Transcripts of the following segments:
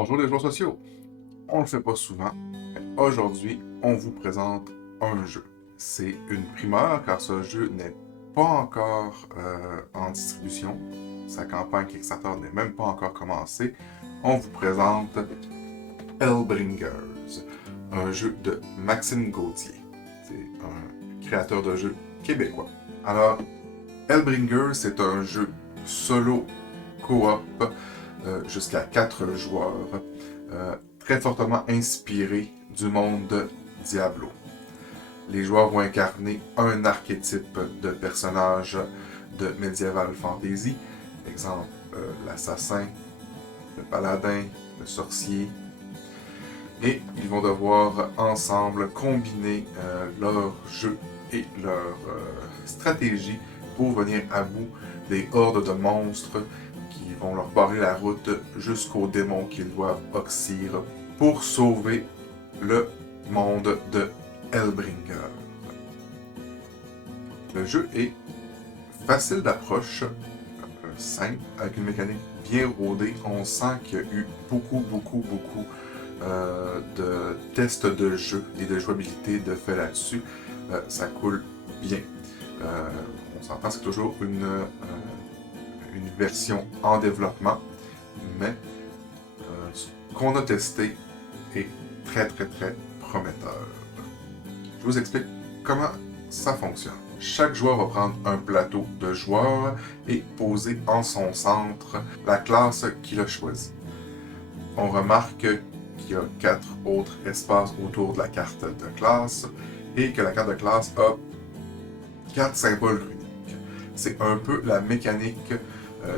Bonjour les joueurs sociaux. On ne le fait pas souvent, mais aujourd'hui, on vous présente un jeu. C'est une primeur car ce jeu n'est pas encore en distribution. Sa campagne Kickstarter n'est même pas encore commencée. On vous présente Hellbringers, un jeu de Maxime Gauthier. C'est un créateur de jeux québécois. Alors, Hellbringers, c'est un jeu solo coop jusqu'à 4 joueurs, très fortement inspiré du monde de Diablo. Les joueurs vont incarner un archétype de personnage de Medieval Fantasy, exemple l'assassin, le paladin, le sorcier, et ils vont devoir ensemble combiner leur jeu et leur stratégie pour venir à bout des hordes de monstres qui vont leur barrer la route jusqu'aux démons qu'ils doivent oxyre pour sauver le monde de Hellbringer. Le jeu est facile d'approche, simple, avec une mécanique bien rodée. On sent qu'il y a eu beaucoup de tests de jeu et de jouabilité de fait là-dessus. Ça coule bien. On s'entend que c'est toujours une version en développement, mais ce qu'on a testé est très prometteur. Je vous explique comment ça fonctionne. Chaque joueur va prendre un plateau de joueurs et poser en son centre la classe qu'il a choisie. On remarque qu'il y a 4 autres espaces autour de la carte de classe et que la carte de classe a 4 symboles uniques. C'est un peu la mécanique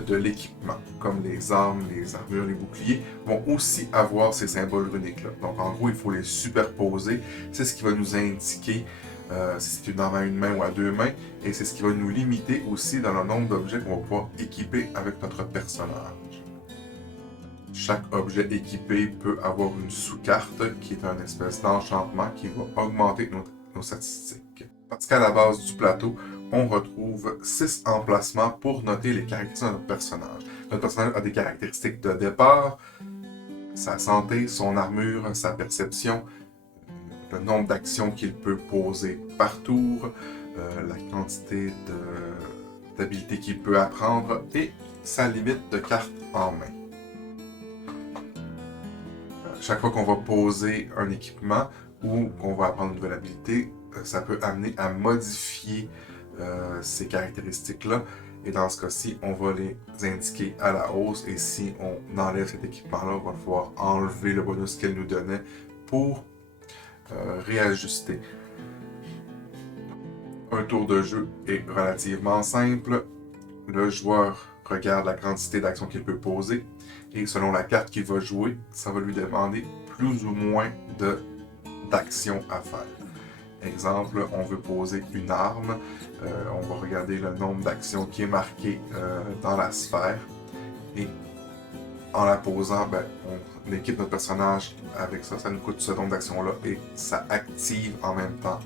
de l'équipement, comme les armes, les armures, les boucliers, vont aussi avoir ces symboles runiques-là. Donc en gros, il faut les superposer. C'est ce qui va nous indiquer si c'est une arme à une main ou à deux mains, et c'est ce qui va nous limiter aussi dans le nombre d'objets qu'on va pouvoir équiper avec notre personnage. Chaque objet équipé peut avoir une sous-carte qui est une espèce d'enchantement qui va augmenter nos statistiques. Parce qu'à la base du plateau, on retrouve 6 emplacements pour noter les caractéristiques de notre personnage. Notre personnage a des caractéristiques de départ, sa santé, son armure, sa perception, le nombre d'actions qu'il peut poser par tour, la quantité d'habilités qu'il peut apprendre et sa limite de cartes en main. Chaque fois qu'on va poser un équipement ou qu'on va apprendre une nouvelle habilité, ça peut amener à modifier ces caractéristiques-là. Et dans ce cas-ci, on va les indiquer à la hausse. Et si on enlève cet équipement-là, on va pouvoir enlever le bonus qu'elle nous donnait pour réajuster. Un tour de jeu est relativement simple. Le joueur regarde la quantité d'actions qu'il peut poser et selon la carte qu'il va jouer, ça va lui demander plus ou moins d'actions à faire. Exemple, on veut poser une arme, on va regarder le nombre d'actions qui est marqué dans la sphère et en la posant, on équipe notre personnage avec ça, ça nous coûte ce nombre d'actions-là et ça active en même temps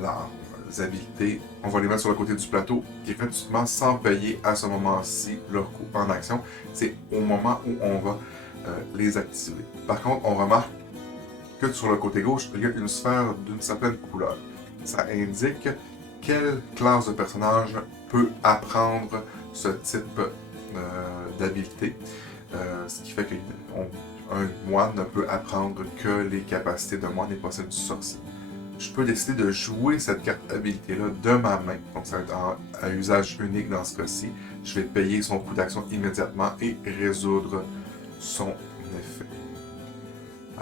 l'arme. Les habilités, on va les mettre sur le côté du plateau, qui est gratuitement sans payer à ce moment-ci leur coût en action. C'est au moment où on va les activer. Par contre, on remarque que sur le côté gauche, il y a une sphère d'une certaine couleur. Ça indique quelle classe de personnage peut apprendre ce type d'habilité. Ce qui fait qu'un moine ne peut apprendre que les capacités de moine et pas celles du sorcier. Je peux décider de jouer cette carte habilité-là de ma main, donc ça va être à usage unique dans ce cas-ci. Je vais payer son coût d'action immédiatement et résoudre son effet.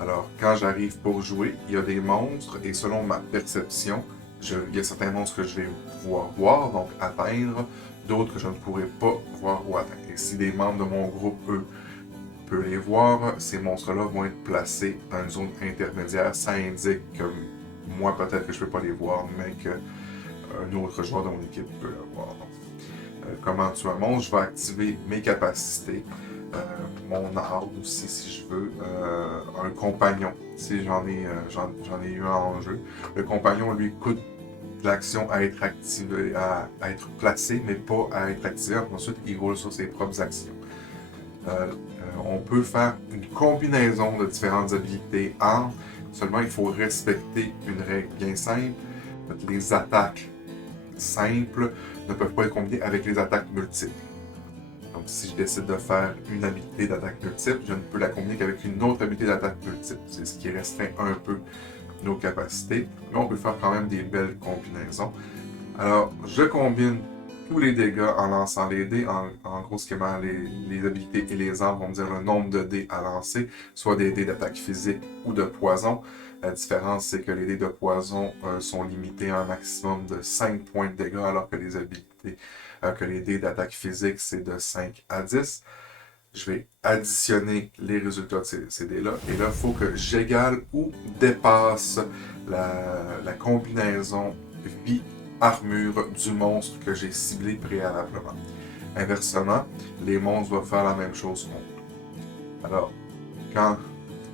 Alors, quand j'arrive pour jouer, il y a des monstres et selon ma perception, il y a certains monstres que je vais pouvoir voir, donc atteindre, d'autres que je ne pourrai pas voir ou atteindre. Et si des membres de mon groupe, eux, peuvent les voir, ces monstres-là vont être placés dans une zone intermédiaire. Ça indique que moi, peut-être que je ne peux pas les voir, mais qu'un autre joueur de mon équipe peut le voir. Donc, comment tuer un monstre, je vais activer mes capacités. Mon arme aussi, si je veux, un compagnon, si j'en ai eu un en jeu. Le compagnon, lui, coûte de l'action à être activé, à être placé, mais pas à être activé. Ensuite, il roule sur ses propres actions. On peut faire une combinaison de différentes habilités armes. Seulement, il faut respecter une règle bien simple. Les attaques simples ne peuvent pas être combinées avec les attaques multiples. Donc, si je décide de faire une habilité d'attaque multiple, je ne peux la combiner qu'avec une autre habilité d'attaque multiple. C'est ce qui restreint un peu nos capacités. Mais on peut faire quand même des belles combinaisons. Alors, je combine tous les dégâts en lançant les dés. En gros schéma, les habilités et les armes vont me dire le nombre de dés à lancer, soit des dés d'attaque physique ou de poison. La différence, c'est que les dés de poison sont limités à un maximum de 5 points de dégâts, alors que les habilités, que les dés d'attaque physique, c'est de 5 à 10. Je vais additionner les résultats de ces dés-là. Et là, il faut que j'égale ou dépasse la combinaison vie armure du monstre que j'ai ciblé préalablement. Inversement, les monstres doivent faire la même chose contre nous. Alors, quand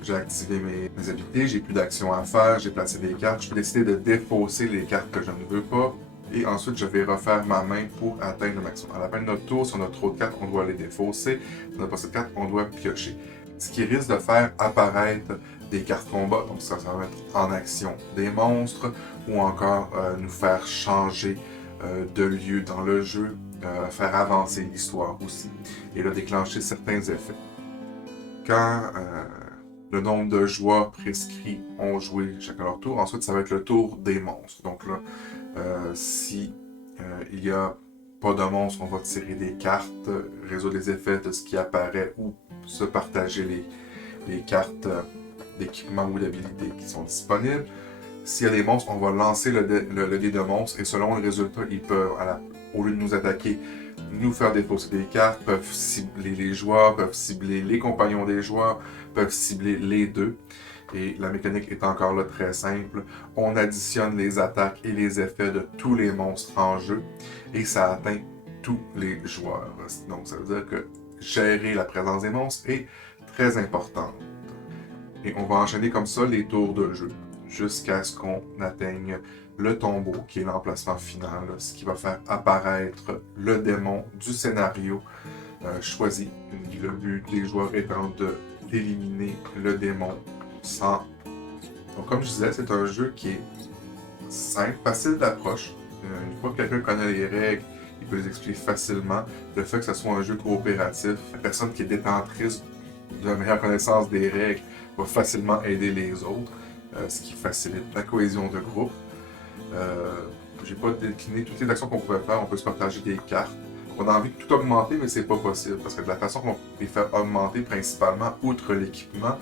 j'ai activé mes habilités, j'ai plus d'action à faire, j'ai placé des cartes, je peux décider de défausser les cartes que je ne veux pas, et ensuite je vais refaire ma main pour atteindre le maximum. À la fin de notre tour, si on a trop de cartes, on doit les défausser, si on n'a pas cette carte, on doit piocher. Ce qui risque de faire apparaître des cartes combat, donc ça va mettre en action des monstres, ou encore nous faire changer de lieu dans le jeu, faire avancer l'histoire aussi, et là déclencher certains effets. Quand le nombre de joueurs prescrits ont joué chacun leur tour, ensuite ça va être le tour des monstres. Donc là, si il n'y a pas de monstre, on va tirer des cartes, résoudre les effets de ce qui apparaît ou se partager les cartes d'équipement ou d'habilité qui sont disponibles. S'il y a des monstres, on va lancer le dé de monstre et selon le résultat, ils peuvent, au lieu de nous attaquer, nous faire défausser des cartes, peuvent cibler les joueurs, peuvent cibler les compagnons des joueurs, peuvent cibler les deux. Et la mécanique est encore là très simple. On additionne les attaques et les effets de tous les monstres en jeu et ça atteint tous les joueurs. Donc ça veut dire que gérer la présence des monstres est très important. Et on va enchaîner comme ça les tours de jeu jusqu'à ce qu'on atteigne le tombeau, qui est l'emplacement final, ce qui va faire apparaître le démon du scénario choisi. Le but des joueurs étant d'éliminer le démon sans... Donc comme je disais, c'est un jeu qui est simple, facile d'approche. Une fois que quelqu'un connaît les règles, il peut les expliquer facilement. Le fait que ce soit un jeu coopératif, la personne qui est détentrice de la meilleure connaissance des règles va facilement aider les autres, ce qui facilite la cohésion de groupe. J'ai pas décliné toutes les actions qu'on pouvait faire. On peut se partager des cartes. On a envie de tout augmenter, mais c'est pas possible. Parce que de la façon qu'on les fait augmenter, principalement, outre l'équipement,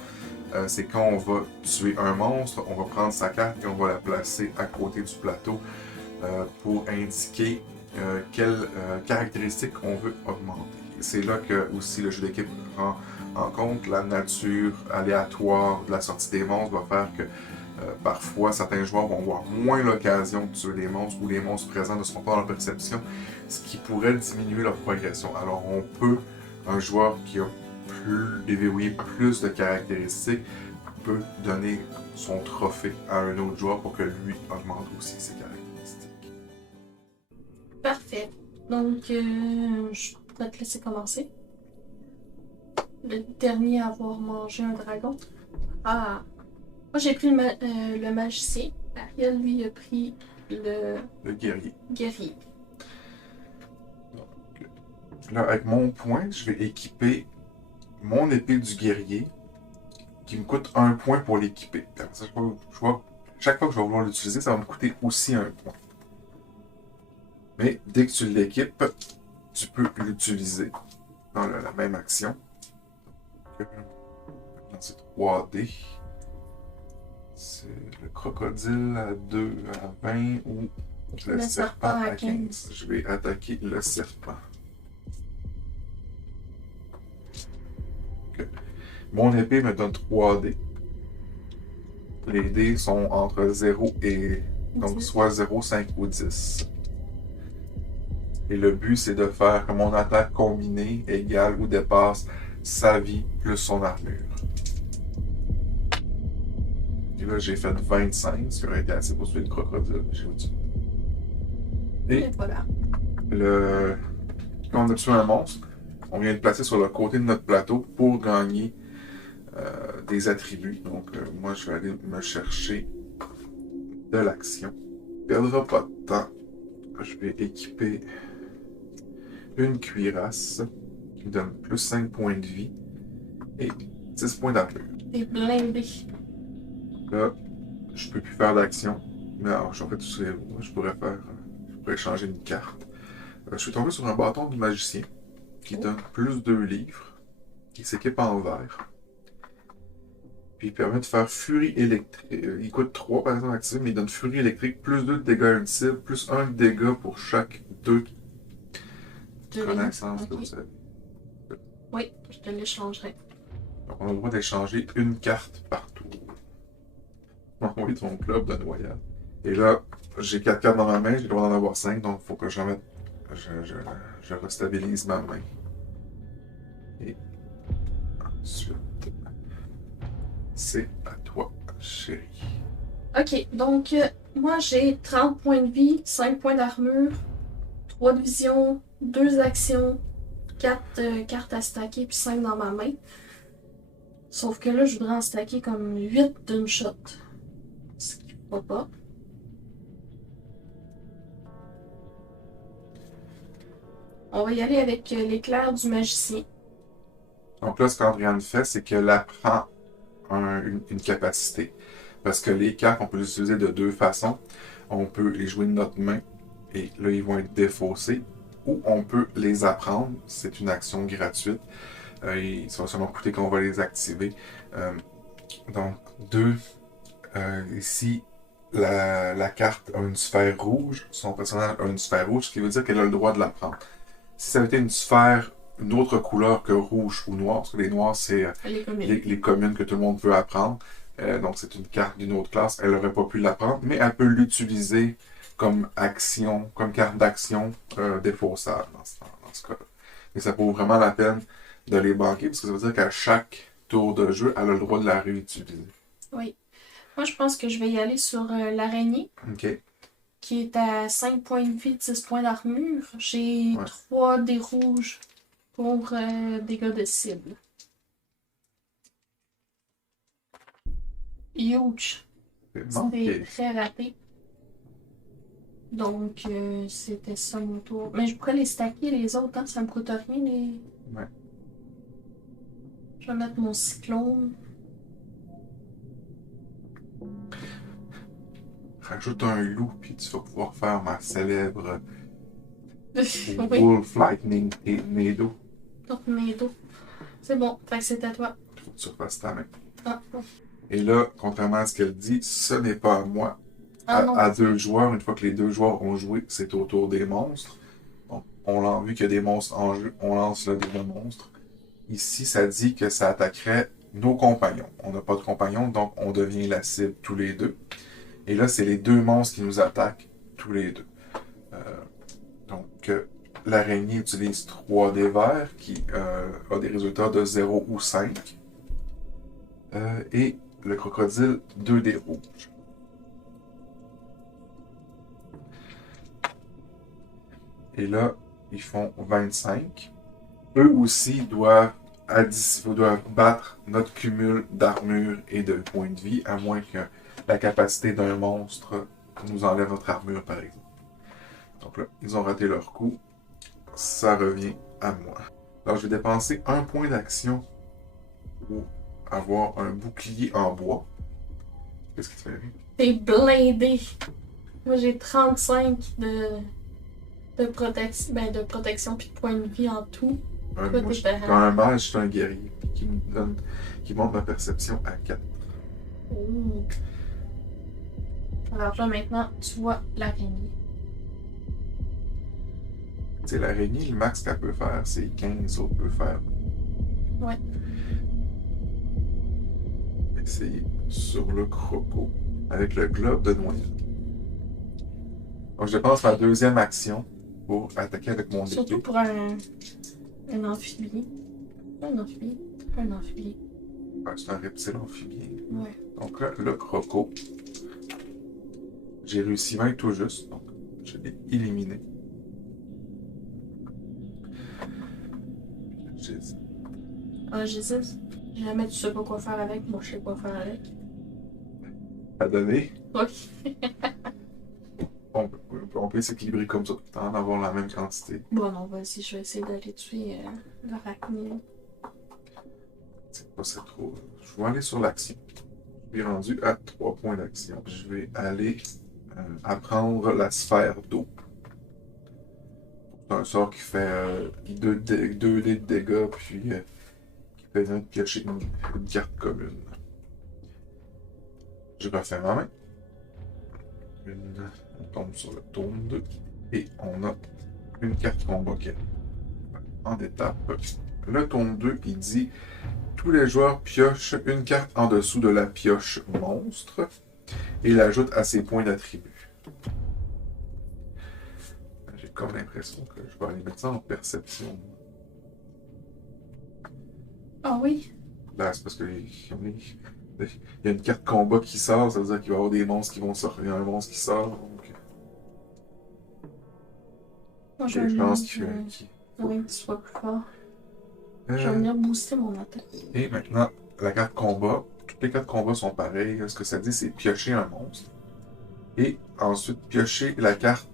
c'est quand on va tuer un monstre, on va prendre sa carte et on va la placer à côté du plateau pour indiquer quelles caractéristiques on veut augmenter. C'est là que aussi le jeu d'équipe prend en compte. La nature aléatoire de la sortie des monstres va faire que parfois, certains joueurs vont avoir moins l'occasion de tuer les monstres ou les monstres présents ne seront pas dans leur perception, ce qui pourrait diminuer leur progression. Alors, un joueur qui a déverrouillé plus de caractéristiques, peut donner son trophée à un autre joueur pour que lui augmente aussi ses caractéristiques. Parfait. Donc, je pourrais te laisser commencer. Le dernier à avoir mangé un dragon. Ah! Moi, j'ai pris le magicien. Ariel, lui, a pris le guerrier. Donc, là, avec mon point, je vais équiper mon épée du guerrier qui me coûte 1 point pour l'équiper. Chaque fois que je vais vouloir l'utiliser, ça va me coûter aussi 1 point. Mais dès que tu l'équipes, tu peux l'utiliser dans la même action. C'est 3D. C'est le crocodile à 2 à 20 ou le serpent à 15. Je vais attaquer le serpent. Okay. Mon épée me donne 3 dés. Les dés sont entre 0 et... donc soit 0, 5 ou 10. Et le but, c'est de faire que mon attaque combinée égale ou dépasse sa vie plus son armure. Et là, j'ai fait 25, ce qui aurait été assez pour tuer le crocodile. Et voilà. quand on a tué un monstre, on vient de placer sur le côté de notre plateau pour gagner des attributs. Donc, moi, je vais aller me chercher de l'action. On ne perdra pas de temps. Je vais équiper une cuirasse qui me donne plus 5 points de vie et 10 points d'armure. T'es blindé. Là, je peux plus faire d'action. Mais alors, en fait, je pourrais changer une carte. Je suis tombé sur un bâton du magicien qui donne plus 2 livres, qui s'équipe en vert. Puis il permet de faire furie électrique. Il coûte 3 par exemple activé, mais il donne furie électrique, plus 2 de dégâts à une cible, plus 1 de dégâts pour chaque 2 connaissances que vous avez. Oui, je te l'échangerai. Donc on a le droit d'échanger une carte par tour. Oui, ton club de noyade. Et là, j'ai 4 cartes dans ma main, j'ai le droit d'en avoir 5, donc il faut que je remette. Je restabilise ma main. Et ensuite, c'est à toi, chérie. Ok, donc moi j'ai 30 points de vie, 5 points d'armure, 3 de vision, 2 actions, 4 cartes à stacker, puis 5 dans ma main. Sauf que là, je voudrais en stacker comme 8 d'une shot. Ce qui va pas. On va y aller avec l'éclair du magicien. Donc là, ce qu'Andriane fait, c'est qu'elle apprend une capacité. Parce que les cartes, on peut les utiliser de 2 façons. On peut les jouer de notre main et là, ils vont être défaussés. Ou on peut les apprendre. C'est une action gratuite. Et ça va seulement coûter qu'on va les activer. Donc, 2. Ici, la carte a une sphère rouge. Son personnage a une sphère rouge, ce qui veut dire qu'elle a le droit de la prendre. Si ça avait été une sphère, une autre couleur que rouge ou noir, parce que les noirs, c'est les communes que tout le monde peut apprendre. Donc, c'est une carte d'une autre classe. Elle n'aurait pas pu l'apprendre, mais elle peut l'utiliser comme action, comme carte d'action défaussable dans ce cas-là. Et ça vaut vraiment la peine de les banquer, parce que ça veut dire qu'à chaque tour de jeu, elle a le droit de la réutiliser. Oui. Moi, je pense que je vais y aller sur l'araignée. OK. Qui est à 5 points de vie, 10 points d'armure. J'ai 3 dés rouges pour dégâts de cible. Huge. C'était très raté. Donc, c'était ça mon tour. Mais je pourrais les stacker les autres, hein? Ça me coûte rien. Ouais. Je vais mettre mon cyclone. Rajoute un loup, puis tu vas pouvoir faire ma célèbre Oui. Wolf Lightning Tornado. Tornado. C'est bon, fait que c'est à toi. Faut que tu refasses ta main. Ah, bon. Et là, contrairement à ce qu'elle dit, ce n'est pas à moi. Non. À 2 joueurs, une fois que les 2 joueurs ont joué, c'est au tour des monstres. Donc, on a vu qu'il y a des monstres en jeu, on lance le dé de monstre. Ici, ça dit que ça attaquerait nos compagnons. On n'a pas de compagnons, donc on devient la cible tous les deux. Et là, c'est les 2 monstres qui nous attaquent tous les deux. Donc, l'araignée utilise 3 dés verts qui a des résultats de 0 ou 5. Et le crocodile, 2 dés rouges. Et là, ils font 25. Eux aussi doivent battre notre cumul d'armure et de points de vie, à moins que la capacité d'un monstre nous enlève notre armure, par exemple. Donc là, ils ont raté leur coup. Ça revient à moi. Alors, je vais dépenser 1 point d'action pour avoir un bouclier en bois. Qu'est-ce que tu fais? T'es blindé. Moi, j'ai 35 de protection puis de points de vie en tout. Quand un mage, je suis un guerrier qui monte ma perception à 4. Ouh. Alors là, maintenant, tu vois l'araignée. Tu sais, l'araignée, le max qu'elle peut faire, c'est 15, autres peut faire. Ouais. Essayer sur le croco avec le globe de noyade. Donc, je dépense ma 2e action pour attaquer avec mon épée. Surtout pour un amphibie. Pas un amphibie. Pas un amphibie. Ouais, c'est un reptile amphibien. Ouais. Donc là, le croco. J'ai réussi 20 tout juste, donc je l'ai éliminé. J'hésite. Ah, j'hésite. Jamais tu sais pas quoi faire avec, moi je sais quoi faire avec. À donner. Ok. On peut s'équilibrer comme ça, tout en avoir la même quantité. Bon, non, vas-y, je vais essayer d'aller tuer l'arachnide. C'est pas c'est trop. Je vais aller sur l'action. Je suis rendu à 3 points d'action. Je vais aller apprendre la sphère d'eau. C'est un sort qui fait 2 dés de dégâts, puis qui permet de piocher une carte commune. Je refais ma main. On tombe sur le tourne 2. Et on a une carte combat qui est en étape. Le tourne 2, il dit tous les joueurs piochent une carte en dessous de la pioche monstre et l'ajoutent à ses points d'attribut. J'ai comme l'impression que je vais aller mettre ça en perception. Ah oui? Là, c'est parce que il y a une carte combat qui sort, ça veut dire qu'il va y avoir des monstres qui vont sortir. Il y a un monstre qui sort, donc. Moi, Je pense qu'il. Oui, que tu sois plus fort. Je vais Euh, venir booster mon attaque. Et maintenant, la carte combat. Toutes les cartes combat sont pareilles. Ce que ça dit, c'est piocher un monstre. Et ensuite, piocher la carte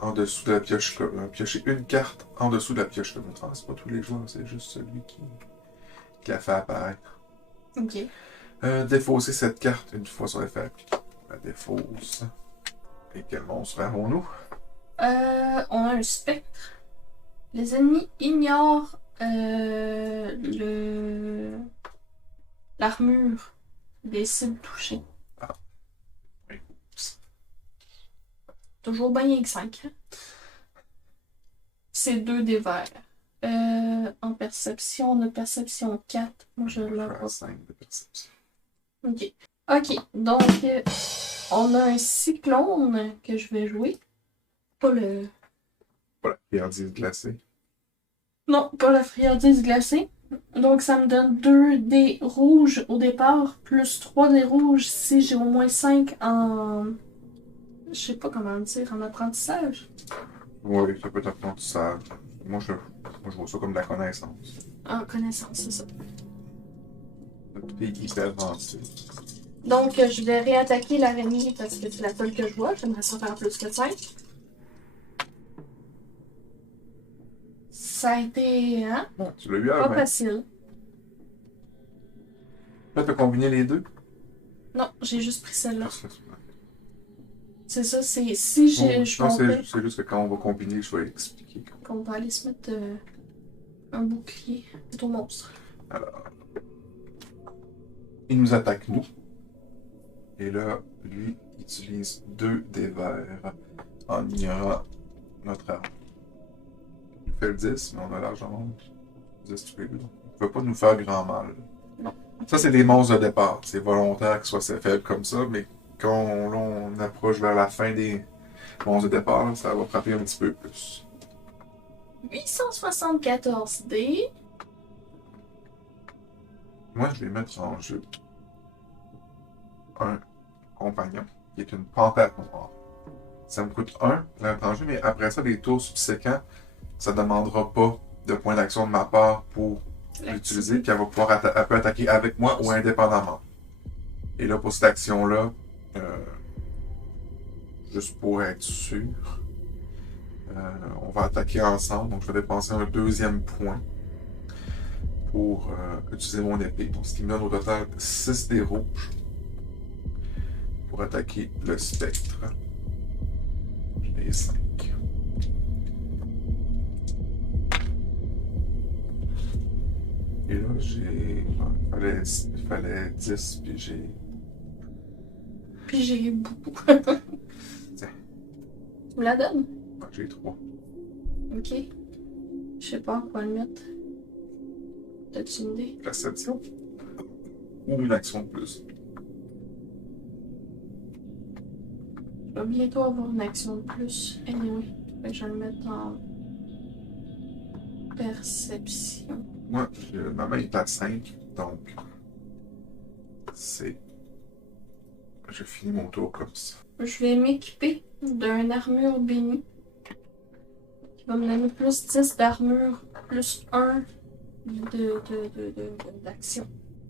en dessous de la pioche commune. Piocher une carte en dessous de la pioche commune. Enfin, c'est pas tous les joueurs, c'est juste celui qui la fait apparaître. Ok. Défausser cette carte une fois sur l'effet. La défausse. Et quel monstre avons-nous? On a un spectre. Les ennemis ignorent l'armure des cibles touchées. Ah. Oups. Toujours bien que 5. C'est 2 des verts. En perception, on a perception 4. Moi, je l'ai pas. 5 de perception. Ok. Ok, donc on a un cyclone que je vais jouer. Pas le. Voilà, friandise glacée. Non, pas la friandise glacée. Donc ça me donne 2 dés rouges au départ, plus 3 dés rouges si j'ai au moins 5 en. Je sais pas comment dire, en apprentissage. Oui, ça peut être apprentissage. Moi, je vois ça comme de la connaissance. En connaissance, c'est ça. Tout est hyper avancé. Donc je vais réattaquer l'araignée parce que c'est la seule que je vois. J'aimerais ça faire plus que 5. Ça a été, hein? Bon, tu l'as eu à la Pas main. facile. Là, tu as combiné les deux? Non, j'ai juste pris celle-là. Ah, C'est ça, c'est si j'ai. Je non, montais c'est juste que quand on va combiner, je vais expliquer. qu'on va aller se mettre un bouclier au monstre. Alors, il nous attaque, nous. Et là, lui, il utilise 2 des verts en ignorant notre arme. Il fait le 10, mais on a largement 10 tous les deux. Il ne peut pas nous faire grand mal. Non. Ça, c'est des monstres de départ. C'est volontaire que ce soit faible comme ça, mais quand on approche vers la fin des monstres de départ, ça va frapper un petit peu plus. 874 dés. Moi, je vais mettre en jeu un compagnon, qui est une panthère noire. Ça me coûte 1 mettre en jeu, mais après ça, les tours subséquents, ça ne demandera pas de point d'action de ma part pour l'utiliser, puis elle va pouvoir elle peut attaquer avec moi ou indépendamment. Et là, pour cette action-là, juste pour être sûr, on va attaquer ensemble, donc je vais dépenser un 2e point pour utiliser mon épée. Donc, ce qui me donne au total 6 dés rouges pour attaquer le spectre. J'en ai 5. Et là, il fallait 10, puis j'ai. Puis j'ai beaucoup. Tiens. Tu me la donnes? J'ai 3. Ok. Je sais pas quoi le mettre. T'as-tu une idée? Perception. Ou une action de plus. Je vais bientôt avoir une action de plus. Anyway. Fait que je vais le mettre en perception. Moi, ma main est à 5, donc c'est. Je finis mon tour comme ça. Je vais m'équiper d'une armure bénie. Qui va me donner plus 10 d'armure, plus 1 d'action.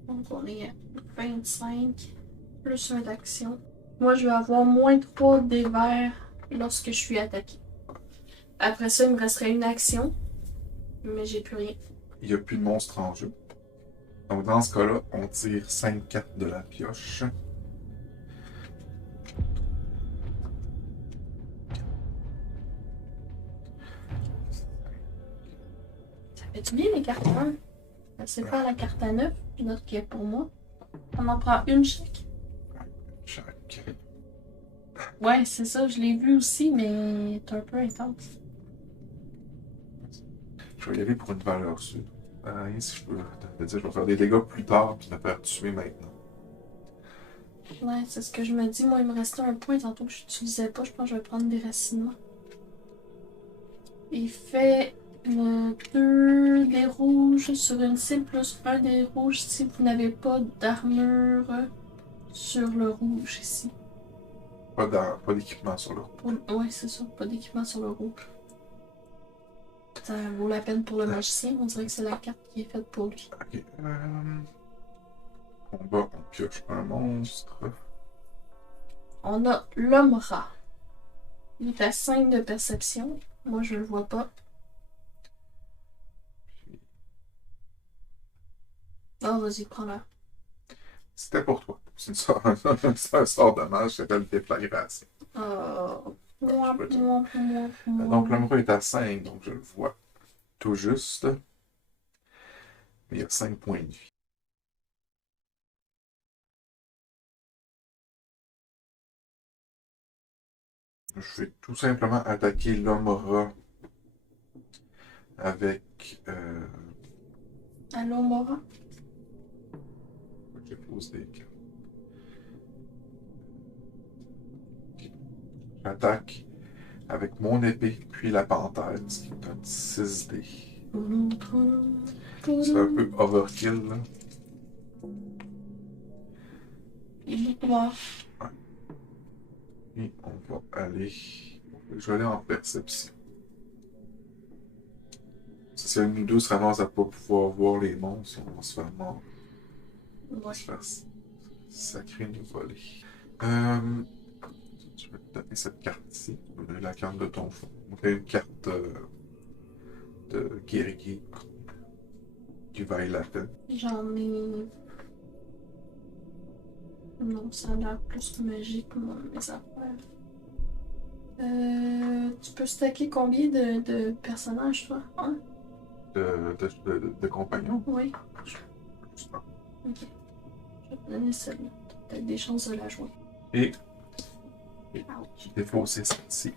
Donc on est à 25 plus 1 d'action. Moi, je vais avoir moins 3 dés verts lorsque je suis attaqué. Après ça, il me resterait une action, mais j'ai plus rien. Il n'y a plus de monstres en jeu. Donc, dans ce cas-là, on tire 5 cartes de la pioche. Ça fait du bien, les cartes 1. C'est pas la carte à 9, notre qui est pour moi. On en prend une chaque. Chaque. Ouais, c'est ça, je l'ai vu aussi, mais c'est un peu intense. Je vais y aller pour une valeur sûre. Si je peux te dire, je vais faire des dégâts plus tard, puis me faire tuer maintenant. Ouais, c'est ce que je me dis. Moi, il me restait un point tantôt que je n'utilisais pas. Je pense que je vais prendre des racinements. Il fait 2 dés rouges sur une cible plus 1 dé rouge si vous n'avez pas d'armure sur le rouge ici. Pas d'équipement sur le rouge. Ouais, c'est ça. Pas d'équipement sur le rouge. Ça vaut la peine pour le magicien. On dirait que c'est la carte qui est faite pour lui. Ok. Combat, on pioche un monstre. On a l'homme rat. Il est à 5 de perception. Moi, je le vois pas. Oh, vas-y, prends-le. C'était pour toi. C'est un sort de mage qui s'appelle Déflagration. Oh. Donc l'homme rat est à 5, donc je le vois tout juste. Mais il y a 5 points de vie. Je vais tout simplement attaquer l'homme rat avec. Allô, Mora? Je pose des cartes. J'attaque avec mon épée, puis la panthère, ce qui est un 6D. C'est un peu overkill, là. Il est mort. Et on va aller. Je vais aller en perception. Si nous deux se ramasse à pas pouvoir voir les monstres, on va se faire mort. On va se faire sacrer nous voler. Je vais te donner cette carte-ci. Je vais donner la carte de ton choix. Donc, une carte de guerrier qui vaille la peine. J'en ai. Non, ça a l'air plus magique, moi, mes affaires. Tu peux stacker combien de personnages, toi? Un? De compagnons? Oui. Juste un. Ok. Je vais te donner celle-là. T'as peut-être des chances de la jouer. Et je défausse celle-ci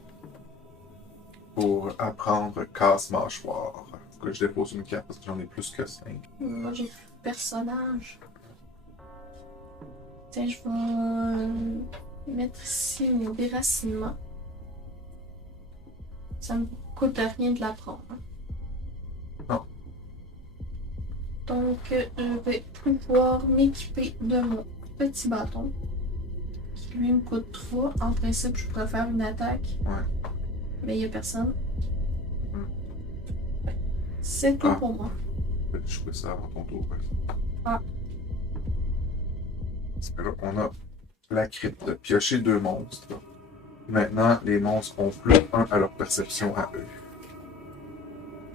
pour apprendre casse-mâchoire. Que je dépose une carte parce que j'en ai plus que 5. Moi, j'ai plus de personnages. Tiens, je vais mettre ici mon déracinement. Ça me coûte rien de la prendre. Non. Donc, je vais pouvoir m'équiper de mon petit bâton. Qui lui me coûte 3. En principe, je pourrais faire une attaque. Ouais. Mais il n'y a personne. C'est tout pour moi. Je vais jouer ça avant ton tour. Ouais. Ah. Là, on a la crypte de piocher 2 monstres. Maintenant, les monstres ont plus 1 à leur perception à eux.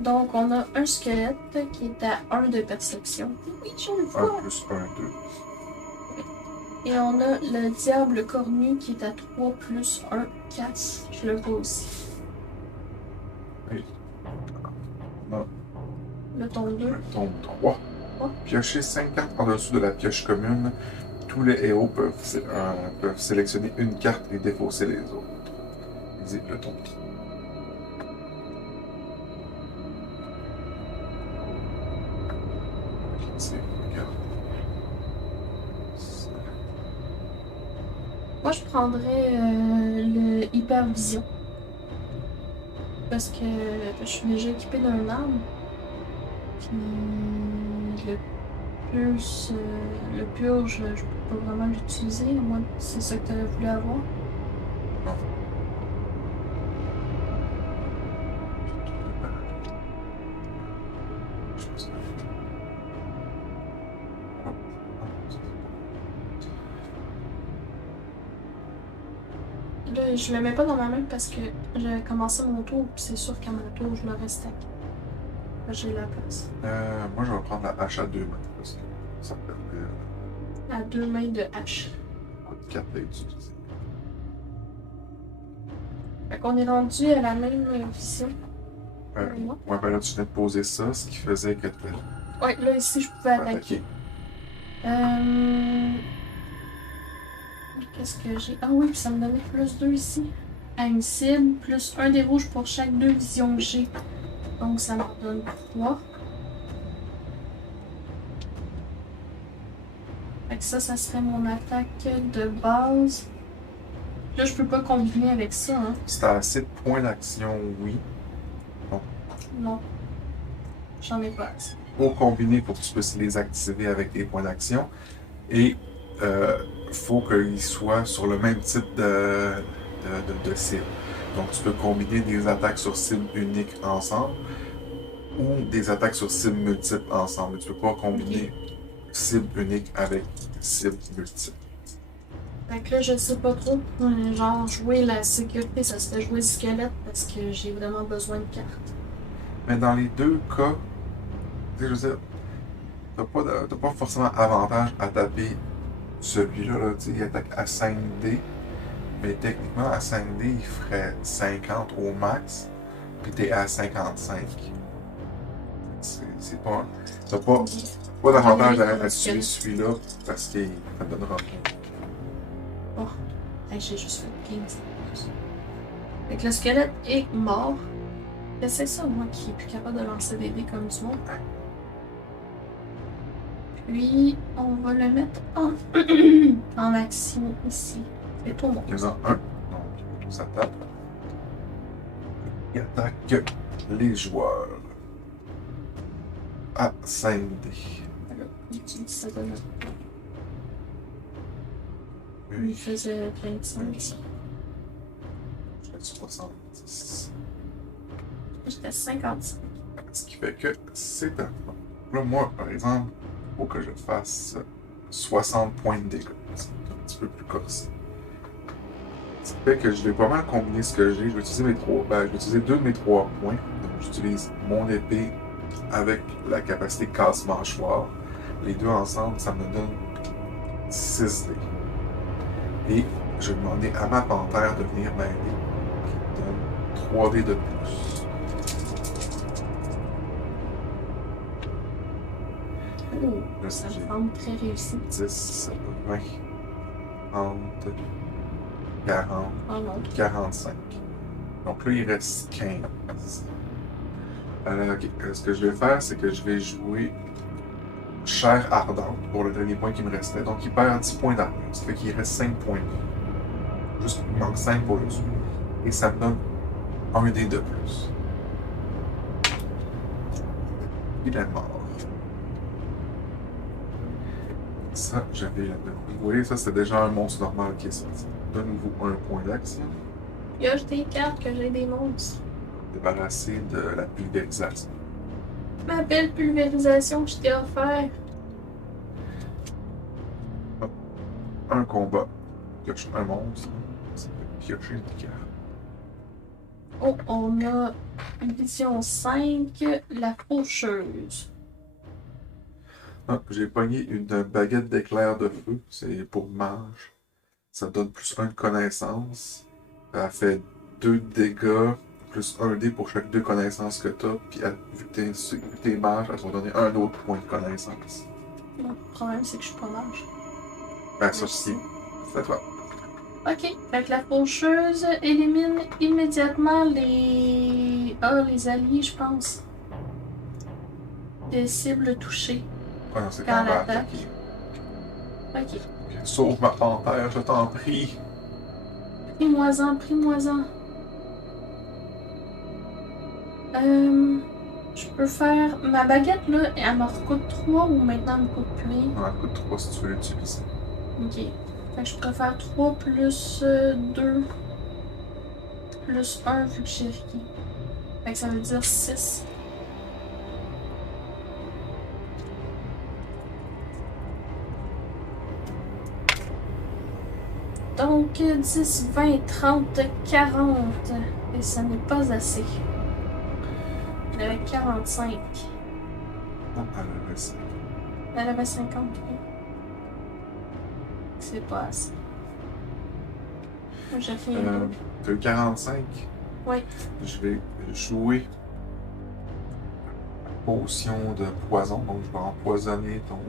Donc, on a un squelette qui est à 1 de perception. Oui, je le 1 vois. plus 1, 2. Et on a le diable cornu qui est à 3 plus 1, 4. Je le vois aussi. Oui. On a Le tombe 2. le tombe 3. Oh. Piocher 5 cartes en dessous de la pioche commune. Tous les héros peuvent sélectionner une carte et défausser les autres. Dit le tombe 3. Moi, je prendrais le hypervision. Parce que je suis déjà équipée d'un arme. Puis le purge, je peux pas vraiment l'utiliser. Moi, c'est ça que tu aurais voulu avoir. Non. Là, je le mets pas dans ma main parce que j'ai commencé mon tour, puis c'est sûr qu'à mon tour, je le restais. J'ai la place. Moi, je vais prendre la hache à 2 mains parce que ça me permet À 2 mains de hache. de 4 à utiliser. Fait qu'on est rendu à la même vision. Ouais, ben là, tu viens de poser ça, ce qui faisait que tu Ouais, là, ici, je pouvais attaquer. Qu'est-ce que j'ai? Ah oui, puis ça me donnait plus 2 ici. À une cible, plus 1 des rouges pour chaque 2 visions que j'ai. Donc ça me donne 3. Fait que ça serait mon attaque de base. Là, je peux pas combiner avec ça, hein. Si t'as assez de points d'action, oui. Non. J'en ai pas assez. Pour combiner, pour que tu puisses les activer avec tes points d'action. Et faut qu'ils soient sur le même type de cible. Donc, tu peux combiner des attaques sur cible unique ensemble ou des attaques sur cible multiple ensemble. Tu peux pas combiner cible unique avec cible multiple. Fait que là, je sais pas trop. Genre, jouer la sécurité, ça serait jouer le squelette parce que j'ai vraiment besoin de cartes. Mais dans les deux cas, tu sais, je veux dire, t'as pas forcément avantage à taper celui-là, là, tu sais, il attaque à 5D. Mais techniquement, à 5D, il ferait 50 au max, puis t'es à 55. C'est pas. T'as pas d'avantage à tuer celui-là parce qu'il te donnera rien. Bon, j'ai juste fait 15. Fait que le squelette est mort. C'est ça, moi, qui est plus capable de lancer des dés comme du monde. Puis, on va le mettre en, en action ici. C'est tout bon. Il y en a un, donc ça tape. Il attaque les joueurs à 5D. Alors, j'utilise ça de notre. Il faisait 25. J'étais 70. J'étais 55. Ce qui fait que c'est un. Là, moi, par exemple, il faut que je fasse 60 points de dégâts. C'est un petit peu plus corsé. Ce qui fait que je vais pas mal combiner ce que j'ai. Je vais utiliser je vais utiliser 2 de mes 3 points. Donc, j'utilise mon épée avec la capacité casse-mâchoire. Les deux ensemble, ça me donne 6 dés. Et je vais demander à ma panthère de venir m'aider, qui me donne 3 dés de plus. Oh, ça me semble très réussi. 10, 20, 30, 40, Oh non. 45. Donc là, il reste 15. Ok. Ce que je vais faire, c'est que je vais jouer chair ardente pour le dernier point qui me restait. Donc il perd 10 points d'armure. Ça fait qu'il reste 5 points. Juste, il manque 5 pour le tuer. Et ça me donne 1 dé de plus. Il est mort. Ça, j'avais la donné. Vous voyez, ça, c'est déjà un monstre normal qui est sorti. De nouveau, un point d'action. Pioche des cartes que j'ai des monstres. Débarrassé de la pulvérisation. Ma belle pulvérisation que je t'ai offert. Un combat. Pioche un monstre. Ça fait piocher une carte. Oh, on a édition 5, la faucheuse. Ah, j'ai pogné une baguette d'éclair de feu. C'est pour mage. Ça donne plus 1 de connaissance. Elle fait 2 dégâts, plus 1 dé pour chaque 2 connaissances que t'as. Puis vu que t'es mage, elle va donner un autre point de connaissance. Le problème, c'est que je suis pas mage. Ben, ça, c'est à toi. Ok, fait que la faucheuse élimine immédiatement les alliés, je pense. Des cibles touchées. Ah non, c'est Quand quand elle elle va attaque. attaquer. Ok. Sauve ma panthère, je t'en prie. Pris-moi-en, pris-moi-en. Je peux faire. Ma baguette, là, elle me recoute 3 ou maintenant elle me coûte plus rien? On en coûte 3 si tu veux l'utiliser. Ok. Fait que je préfère 3 plus 2 plus 1 vu que j'ai rien. Fait que ça veut dire 6. Donc, 10, 20, 30, 40. Et ça n'est pas assez. Elle avait 45. Non, elle avait ça. Elle avait 50. C'est pas assez. J'ai rien d'autre. T'as eu 45? Oui. Je vais jouer potion de poison, donc je vais empoisonner ton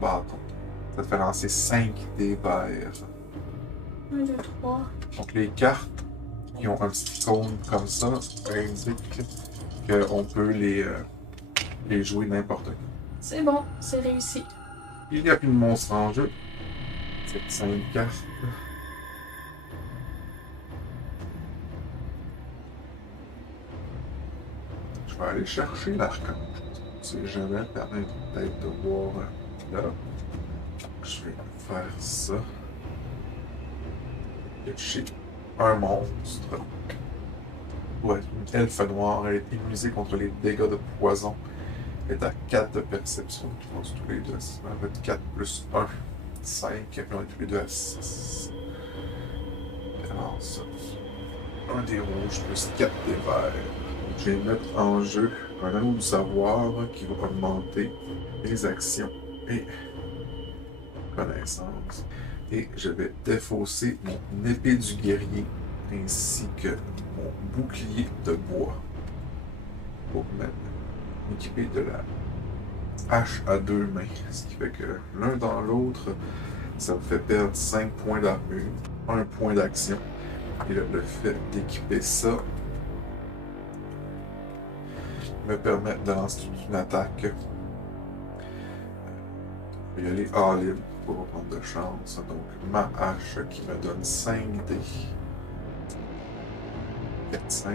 bâton. Ça te fait lancer 5 dés verts. 1, 2, 3. Donc les cartes qui ont un petit cône comme ça indiquent qu'on peut les jouer n'importe quand. C'est bon, c'est réussi. Il n'y a plus de monstre en jeu. C'est 5 cartes. Je vais aller chercher l'archange. On sait jamais, permet peut-être de voir là. Je vais faire ça. Chez un monstre. Ouais, une elfe noire, elle est immunisée contre les dégâts de poison. Elle est à 4 de perception. Je pense tous les deux. Ça va être 4 plus 1. 5. Et on est tous les deux à 6. Alors ça. Un des rouges plus 4 des verts. Je vais mettre en jeu un anneau du savoir qui va augmenter les actions et connaissances. Et je vais défausser mon épée du guerrier ainsi que mon bouclier de bois pour m'équiper de la hache à 2 mains. Ce qui fait que l'un dans l'autre, ça me fait perdre 5 points d'armure, 1 point d'action. Et le fait d'équiper ça me permet de lancer une attaque. Je vais y aller all-in pour pas prendre de chance. Donc ma hache qui me donne 5 dés. 4, 5.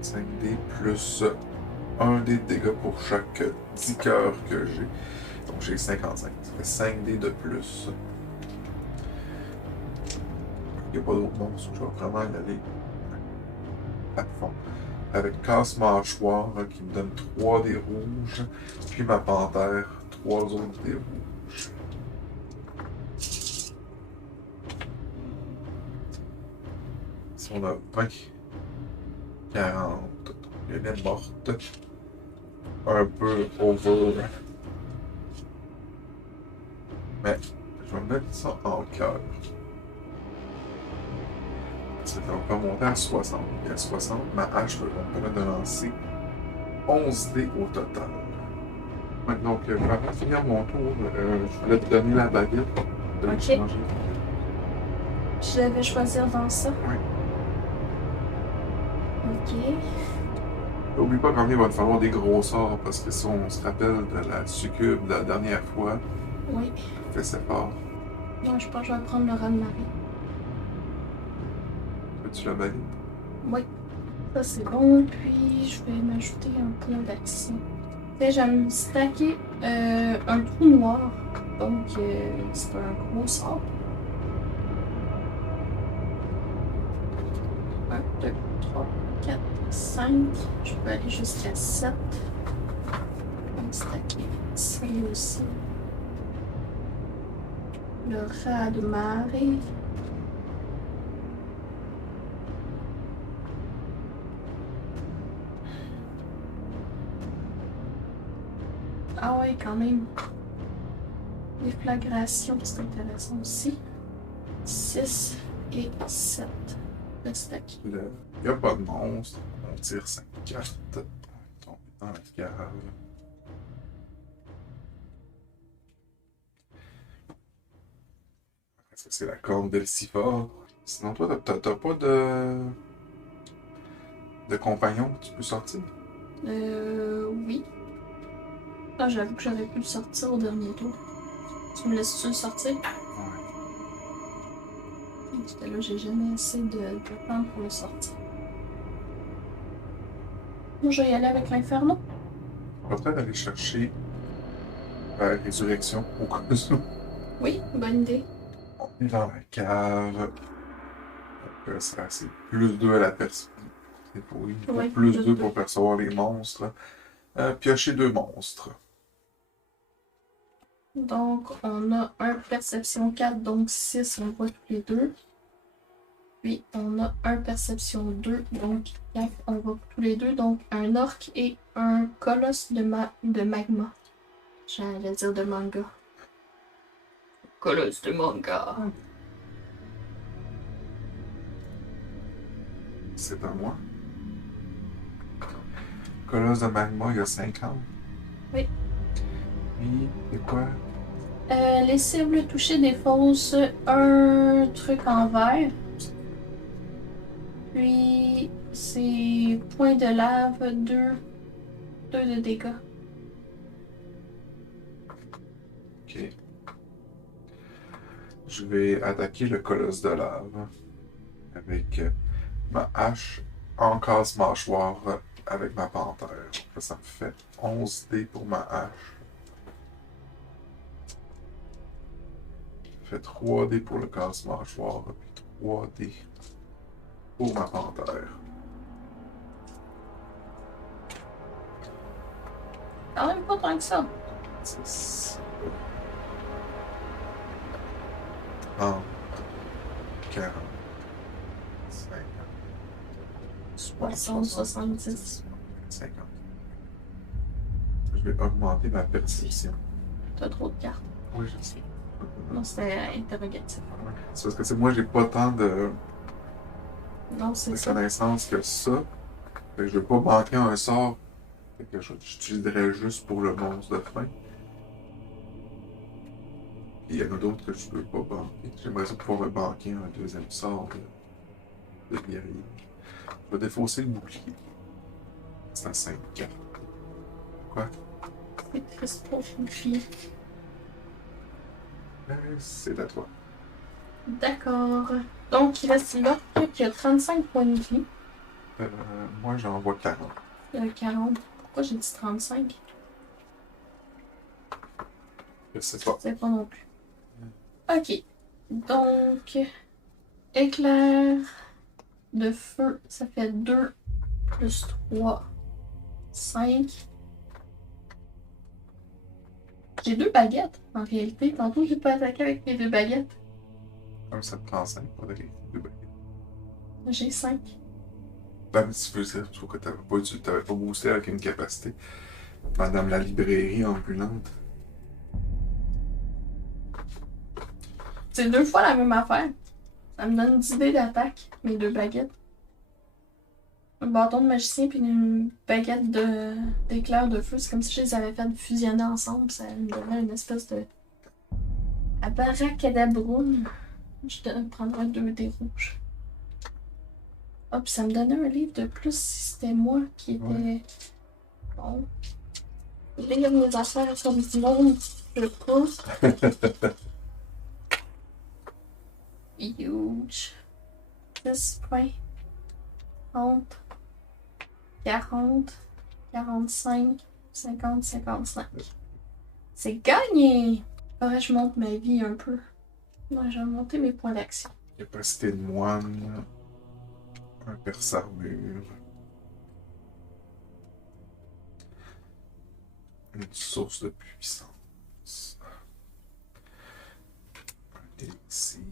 5 dés plus 1 dé de dégâts pour chaque 10 cœurs que j'ai. Donc j'ai 55. Ça fait 5 dés de plus. Il n'y a pas d'autres monstres. Je vais vraiment y aller à fond. Avec casse-mâchoire qui me donne 3 dés rouges. Puis ma panthère, 3 autres dés rouges. Si on a 20, 40, elle est morte. Un peu over. Mais je vais mettre ça en cœur. Ça va monter à 60. Et à 60, ma hache va me permettre de lancer 11 dés au total. Ouais, donc, avant de finir mon tour, je voulais te donner la baguette. De Ok. changer. Je devais choisir dans ça. Oui. Ok. N'oublie pas quand même, il va te falloir des gros sorts, parce que si on se rappelle de la succube de la dernière fois, Oui. fais ses fort. Moi, je pense que je vais prendre le raz-de-marée. Veux-tu la baguette? Oui. Ça, c'est bon. Puis, je vais m'ajouter un point d'action. Tu sais, j'aime stacker un trou noir. Donc, c'est un gros sort. 1, 2, 3, 4, 5. Je peux aller jusqu'à 7. Je vais stacker ça aussi. Le raz-de-marée. Ah ouais, quand même. Déflagration, c'est intéressant aussi. 6 et 7. Le stack. Il n'y a pas de monstre. On tire 5 cartes. On tombe dans la cave. Ça, c'est la corne d'Elsifor. Sinon, toi, t'as pas de compagnon que tu peux sortir? Oui. Ah, j'avoue que j'aurais pu le sortir au dernier tour. Tu me laisses-tu le sortir? Ouais. Parce que là, j'ai jamais assez de temps pour le sortir. Moi, je vais y aller avec l'Inferno. On va peut-être aller chercher la résurrection au cas où. Oui, bonne idée. On est dans la cave. Donc, c'est plus 2 à la perception. Oui, Ouais, plus plus 2 deux. pour percevoir les monstres. Piocher 2 monstres. Donc, on a un perception 4, donc 6, on voit tous les deux. Puis, on a un perception 2, donc 4, on voit tous les deux. Donc, un orc et un colosse de magma. J'allais dire de manga. Colosse de manga. C'est à moi. Colosse de magma, il y a 50. Oui. Puis, c'est quoi? Les cibles touchées défaussent un truc en vert. Puis, c'est point de lave, 2 de dégâts. Ok. Je vais attaquer le colosse de lave avec ma hache en casse-mâchoire avec ma panthère. Là, ça me fait 11 dés pour ma hache. Ça fait 3 dés pour le casse-mâchoire, puis 3 dés pour ma panthère. Quand même pas tant que ça. 10. 30. 40. 50. 60, 70. 50. Je vais augmenter ma perception. T'as trop de cartes. Oui, je sais. Non, c'était interrogatif. C'est parce que moi, j'ai pas tant de Non, c'est ça. connaissances que ça. Fait que je veux pas manquer un sort. Fait que j'utiliserais juste pour le monstre de fin. Il y en a d'autres que je peux pas banquer. J'aimerais ça pouvoir me banquer un deuxième sort de guerrier. Je vais défausser le bouclier. C'est à 5 cartes. Quoi? C'est triste pour une fille. C'est à toi. D'accord. Donc, il reste l'orque qui a 35 points de vie. Moi, j'en vois 40. Il y a 40. Pourquoi j'ai dit 35? Je sais pas. C'est pas non plus. Ok. Donc, éclair de feu, ça fait 2 plus 3, 5. J'ai 2 baguettes, en réalité. Tantôt, j'ai pas attaqué avec mes 2 baguettes. Comme ça te prend 5 pour aller. J'ai 5. Ben, mais si tu veux dire, je trouve que t'avais pas boosté avec une capacité. Madame la librairie ambulante. C'est 2 fois la même affaire. Ça me donne 10 dés d'attaque, mes 2 baguettes. Un bâton de magicien puis une baguette d'éclair de feu. C'est comme si je les avais fait fusionner ensemble. Ça me donnait une espèce de abracadabroun. Je prendrais 2 dés rouges. Ah, puis ça me donnait un livre de plus si c'était moi qui était... Ouais. Bon. Lire mes affaires sur du monde, je pousse. Huge. 10 points. 30. 40. 45. 50, 55. C'est gagné! Faudrait que je monte ma vie un peu. Moi, je vais monter mes points d'action. Capacité de moine. Un perce-armure. Une source de puissance. Un élixir.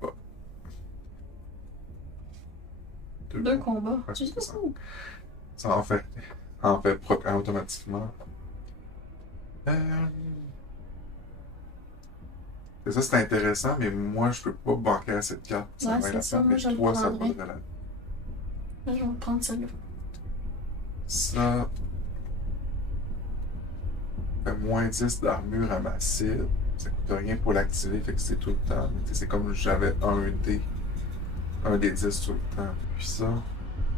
Bon. 2 combats. Ouais, Tu c'est sais ça. où? Ça en fait proc automatiquement. Ça, c'est intéressant, mais moi, je peux pas banquer à cette carte. Ça Ouais, va c'est la ça, peine, moi, mais je le toi, ça prendrais. vaudrait la. Là, je vais prendre celle-là. Ça fait moins 10 d'armure à ma cible. Ça coûte rien pour l'activer, fait que c'est tout le temps. Mais c'est comme j'avais un des 10 tout le temps. Puis ça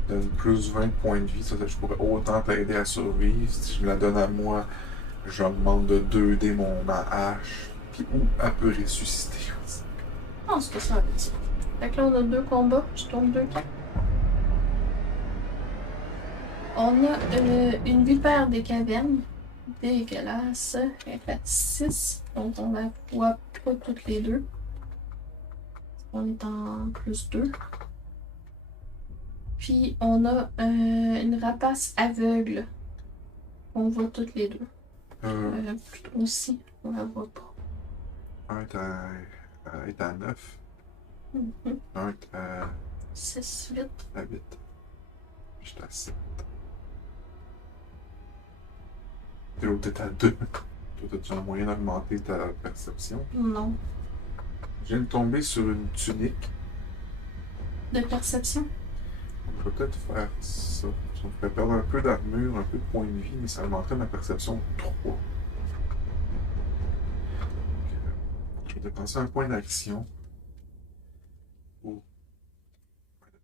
donne plus 20 points de vie. Ça, je pourrais autant t'aider à survivre. Si je me la donne à moi, j'augmente de 2D ma hache. Puis ou elle peut ressusciter aussi. Non, c'est pas ça. Fait que là, on a 2 combats. Je tourne 2 cartes. On a une vipère des cavernes. Dégueulasse. Elle fait 6. Donc, on la voit pas toutes les deux. On est en plus 2. Puis, on a une rapace aveugle. On voit toutes les deux. Plutôt aussi, on la voit pas. Un est à 9. Un est à 6, 8. 8. J'étais à 7. Et l'autre est à 2. Toi, as-tu un moyen d'augmenter ta perception? Non. Je viens de tomber sur une tunique. De perception? Je vais peut-être faire ça. Ça me ferait perdre un peu d'armure, un peu de points de vie, mais ça augmenterait ma perception de 3. Donc, je vais dépenser un point d'action pour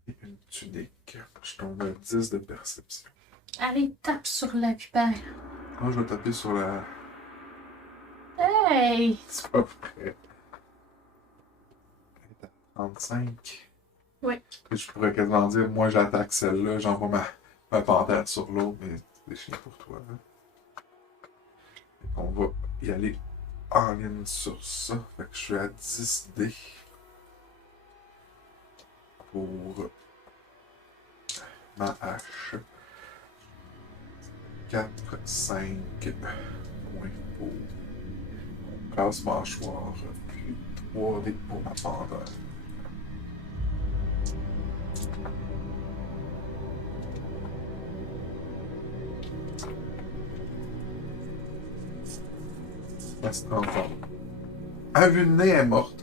une tunique. Je tombe à 10 de perception. Allez, tape sur la vipère. Ah, je vais taper sur la. Hey! C'est pas vrai. Elle est à 35. Oui. Et je pourrais quasiment dire, moi j'attaque celle-là, j'envoie ma panthère sur l'autre, mais c'est chiant pour toi. Hein? On va y aller en ligne sur ça. Fait que je suis à 10 dés pour ma hache. 4, 5 points pour mon casse-mâchoire, puis 3 dés pour ma panthère. Elle se transforme. À vue de nez, elle est morte.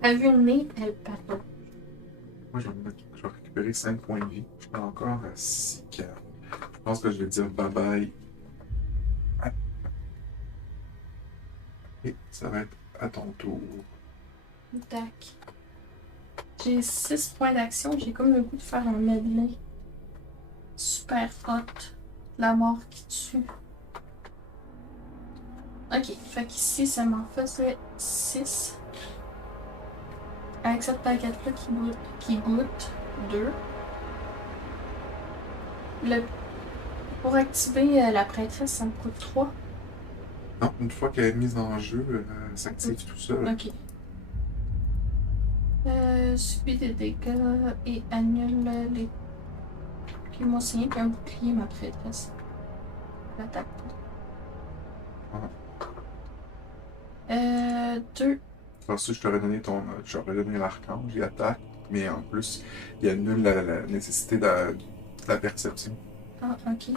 À vue de nez, elle parle. Moi, je vais récupérer 5 points de vie. Je suis encore à 6 cartes. Je pense que je vais dire bye bye. Et ça va être à ton tour. Tac. J'ai 6 points d'action. J'ai comme le goût de faire un medley. Super hot. La mort qui tue. Ok, fait qu'ici, ça m'en faisait 6. Avec cette paquette-là qui goûte 2. Pour activer la prêtresse, ça me coûte 3. Non, une fois qu'elle est mise en jeu, elle s'active tout seul. Ok. Subit des dégâts et annule les. Puis moi aussi, puis un bouclier, ma prêtresse. L'attaque pas. 2. Ensuite, je t'aurais donné j'aurais donné l'archange, il attaque, mais en plus, il annule la nécessité de la perception. Ah, ok.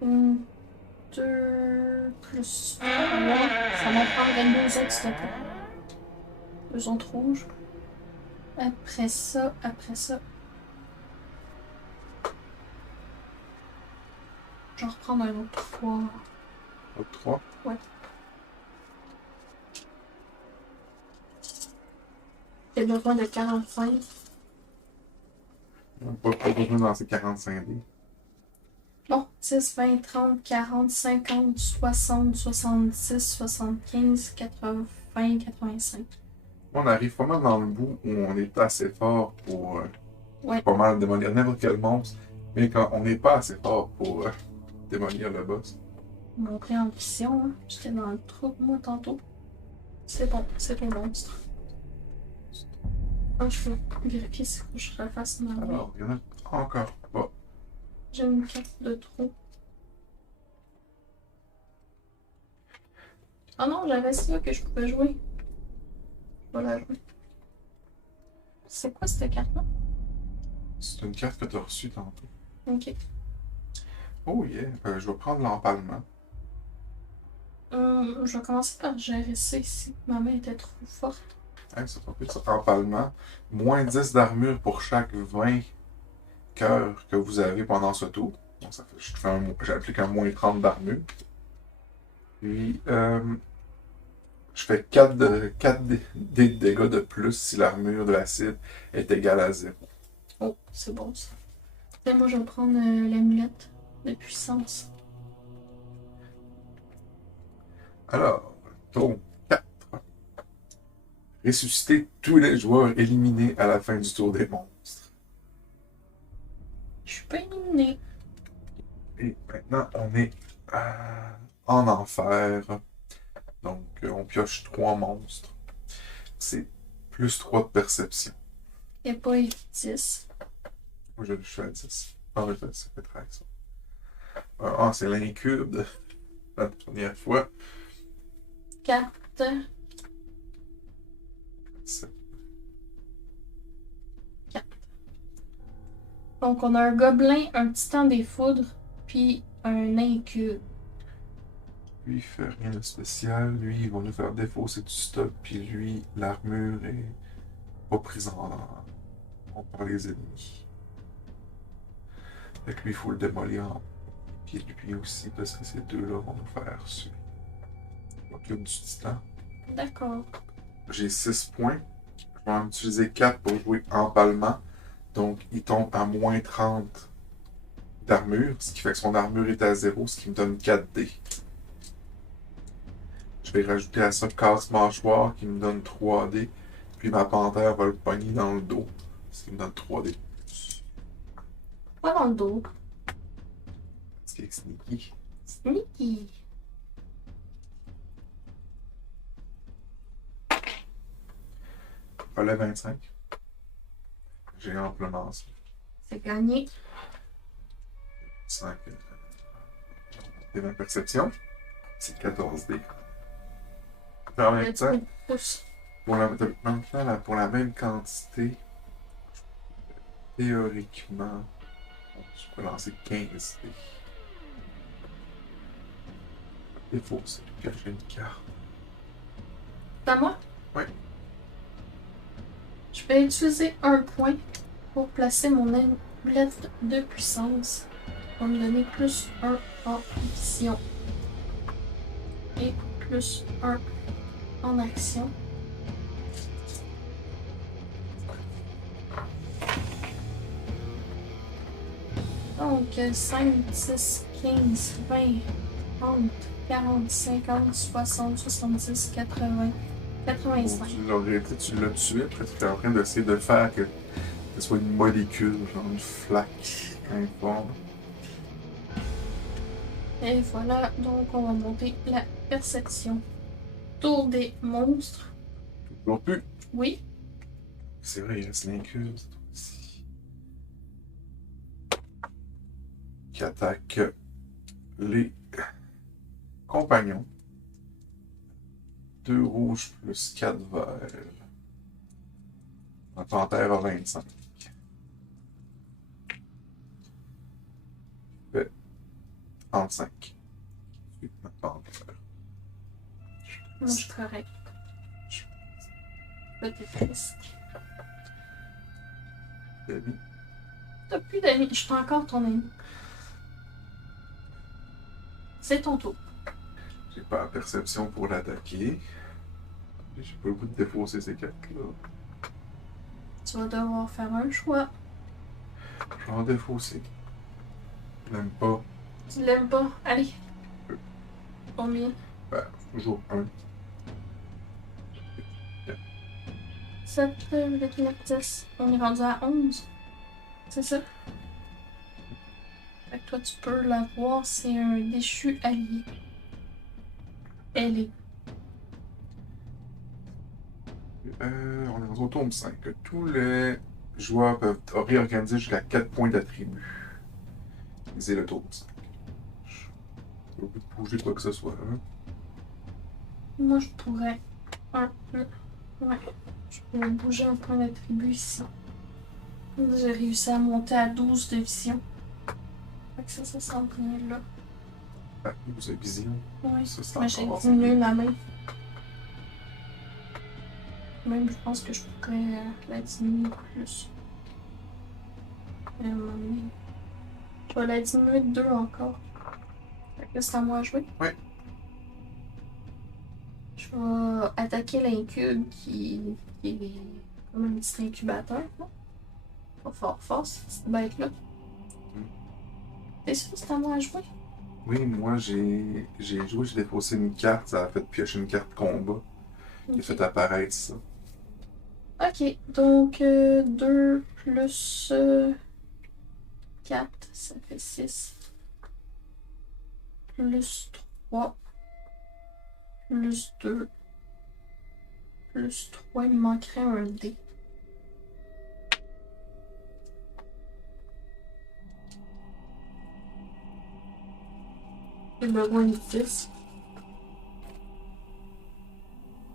2 plus 3. Ça m'en prendrait 2 autres, s'il te plaît. 2 autres rouges. Après ça. Je vais reprendre un autre 3. Autre 3? Ouais. J'ai besoin de 45. Pas besoin dans ces 45 dés. Bon, 10, 20, 30, 40, 50, 60, 70, 75, 80, 85. On arrive pas mal dans le bout où on est assez fort pour Ouais. pas mal démolir n'importe quel monstre, mais quand on n'est pas assez fort pour démolir le boss. Montré en vision, hein. J'étais dans le trou, moi, tantôt. C'est bon, c'est le monstre. Ah, je vais vérifier si je refasse ma main. Alors, il y en a encore pas. J'ai une carte de trou. Ah non, j'avais ça que je pouvais jouer. Je vais la jouer. C'est quoi cette carte-là? C'est une carte que tu as reçue tantôt. Ok. Oh yeah, je vais prendre l'empalement. Je vais commencer par gérer ça ici. Ma main était trop forte. Hein, ça fait plus empalement. Moins 10 d'armure pour chaque 20 cœurs que vous avez pendant ce tour. Donc ça fait, j'applique un moins 30 d'armure. Puis, je fais 4 dés de dégâts de plus si l'armure de la cible est égale à 0. Oh, c'est bon ça. Et moi, je vais prendre l'amulette de puissance. Alors, tour 4. Ressusciter tous les joueurs éliminés à la fin du tour des monstres. Je suis pas éliminée. Et maintenant, on est en enfer. Donc, on pioche 3 monstres. C'est plus 3 de perception. Et pas 10. Moi, je suis à 10. Ah, oui, ça fait 13. Ah, c'est l'incube de la première fois. 4. C'est- Donc, on a un gobelin, un titan des foudres, puis un incube. Lui, il fait rien de spécial. Lui, il va nous faire défausser du stock. Puis lui, l'armure est pas prise par les ennemis. Fait que lui, il faut le démolir en. Puis lui aussi, parce que ces deux-là vont nous faire suer. Je m'occupe du titan. D'accord. J'ai 6 points. Je vais en utiliser 4 pour jouer empalement. Donc, il tombe à moins 30 d'armure, ce qui fait que son armure est à 0, ce qui me donne 4 dés. Je vais rajouter à ça casse-mâchoire qui me donne 3 dés. Puis ma panthère va le pogner dans le dos, ce qui me donne 3 dés. Pas dans le dos. Ce qui est sneaky. Sneaky. Relais 25. J'ai amplement ça. C'est gagné. 5. Et ma perception, c'est 14 dés. En même temps, pour la même quantité, théoriquement, je peux lancer 15 dés. Il faut aussi piocher une carte. C'est à moi? Oui. Je vais utiliser un point pour placer mon amulette de puissance. On va me donner plus 1 en vision. Et plus 1 en action. Donc 5, 10, 15, 20, 30, 40, 50, 60, 70, 80, 85. Tu l'aurais dit, tu l'as tué, après tu es en train d'essayer de faire que ce soit une molécule, genre une flaque informe. Et voilà, donc on va monter la perception. Tour des monstres. Non plus. Oui. C'est vrai, il reste l'incube, c'est tout aussi. Qui attaque les compagnons. 2 rouges plus 4 verts. La panthère a 25. Fait 35. Ensuite, ma panthère. Moi, je suis correct. Peut-être triste. D'amis. T'as plus d'amis. Je suis encore ton ami. C'est ton tour. J'ai pas la perception pour l'attaquer. J'ai pas le goût de défausser ces cartes-là. Tu vas devoir faire un choix. Je vais en défausser. Je l'aime pas. Tu l'aimes pas? Allez. Combien? Ben, toujours un. 7, 8, 9, 10. On est rendu à 11. C'est ça? Fait que toi, tu peux l'avoir. C'est un déchu allié. Elle est. On est rendu au tome 5. Tous les joueurs peuvent réorganiser jusqu'à 4 points d'attribut. C'est le tome 5. Je pas le goût de bouger quoi que ce soit. Hein? Moi, je pourrais. Un, deux. Ouais. Je pourrais bouger un point d'attribut ici. J'ai réussi à monter à 12 de vision. Fait que ça s'en tenait là. Ah, vous avez vision. Oui. Ça, c'est Mais j'ai encore diminué ma main. Même, je pense que je pourrais la diminuer plus. Je vais la diminuer de 2 encore. Fait que c'est à moi à jouer. Ouais. Je vais attaquer l'incube qui est comme un petit incubateur. Là. Pas fort fort, cette petite bête-là. T'es sûr que c'est à moi à jouer? Oui, moi j'ai joué, j'ai défaussé une carte, ça a fait piocher une carte combat. J'ai fait apparaître ça. Ok, donc 2 plus 4, ça fait 6. Plus 3. Plus 2. Plus 3, il me manquerait un dé. J'ai besoin de 10.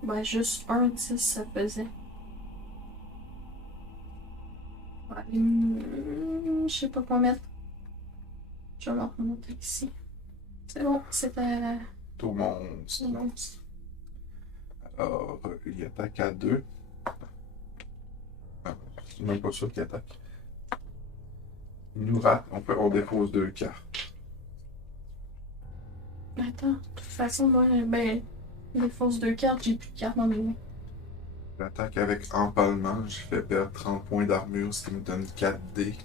Ben, juste un 10, ça faisait. Ouais, je sais pas quoi mettre. Je vais m'en remonter ici. C'est bon, c'était. Tout monstre. Monstre. Alors, il attaque à 2. Ah, je suis même pas sûr qu'il attaque. Il nous rate. On dépose 2 cartes. Attends, de toute façon, moi, ben, les fausses 2 cartes, j'ai plus de cartes dans mes mains. J'attaque avec empalement. J'ai fait perdre 30 points d'armure, ce qui me donne 4 dés.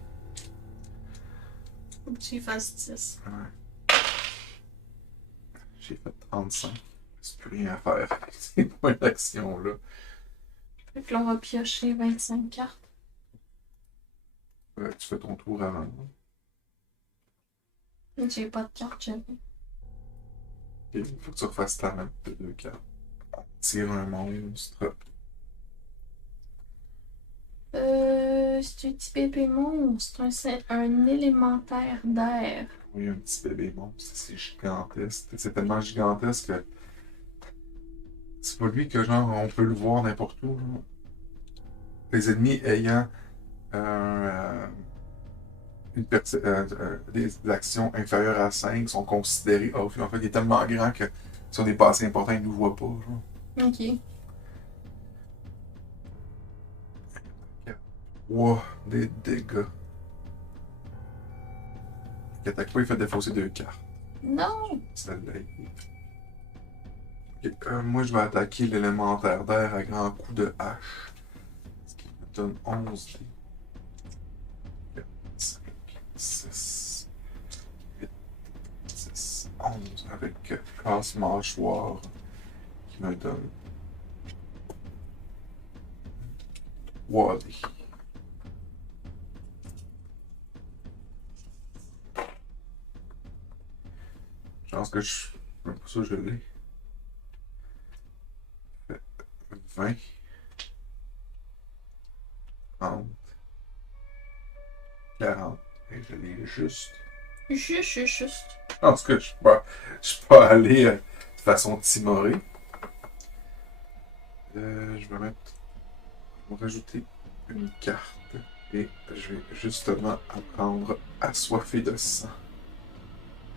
Faut que tu y fasses 10. Ouais. J'ai fait 35. C'est plus rien à faire avec ces points d'action-là. Fait que là, on va piocher 25 cartes. Tu fais ton tour avant. J'ai pas de cartes, j'avais. Il faut que tu refasses ta main de 2 cartes. On tire un monstre. C'est un petit bébé monstre, c'est un élémentaire d'air. Oui, un petit bébé monstre. C'est gigantesque. C'est tellement gigantesque que c'est pas lui que genre on peut le voir n'importe où. Là. Les ennemis ayant des actions inférieures à 5 sont considérés off. En fait, il est tellement grand que si on n'est pas assez important, il ne nous voit pas. Genre. Ok. Wow, des dégâts. Il attaque pas, il fait défausser 2 cartes. Non! Celle-là. Ok, moi, je vais attaquer l'élémentaire d'air à grands coups de hache. Ce qui me donne 11 dés. 4, 5, 6, 8, 10, 11. Avec casse-mâchoire qui me donne 3 dés. Je pense que je. Même pas ça, je l'ai. 20. 30. 40. Et je l'ai juste. Juste. En tout cas, je suis pas allé de façon timorée. Je vais rajouter une carte. Et je vais justement apprendre assoiffé de sang.